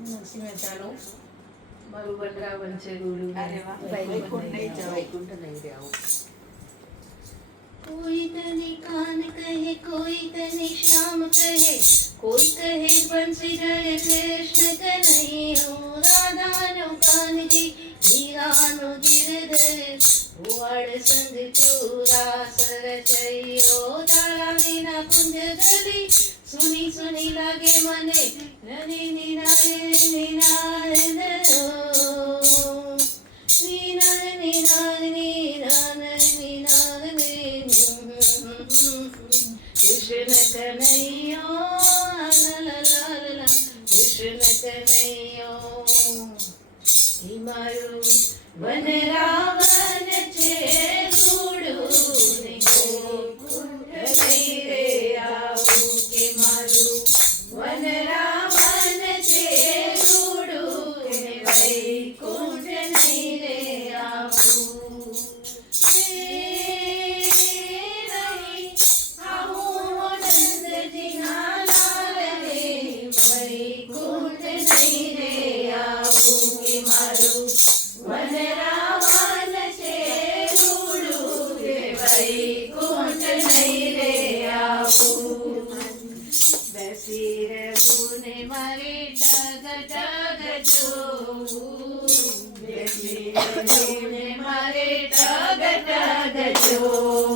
નરસિંહ મહેતાનું મારું વનરાવન છે ગોળું. અરે વાહ, વૈકુંઠ નહીં જાઓ, વૈકુંઠ નહીં જાઓ. कोई तने कान कहे, कोई तने श्याम कहे, कोई कहे बंसी धरे कृष्ण कन्हैया. राधानो कानजी मीरानो धीर धरे, कुंवर संग चूरा सरचैयो. तारा मीना कुंज गली सुनी सुनी लागे मने, ननी निनारे निनारे नरो. निनारे निनारे निनारे निनारे. कृष्ण कन्हैयो ला कृष्ण कन्हैयो. मारू वनरावन छे रूडું ને ગોકુળ લઈ રે આવું કે મારું વનરાવન છે રૂડું ને વૈકુંઠ લઈ રે આવું. વનરાવન છે રૂડું કે વૈકુંઠ નહીં રે આવું. બેસી રહેવું ને મારે ટગ ટગ જોવું, બેસી રહેવું ને મારે ટગ ટગ જોવું.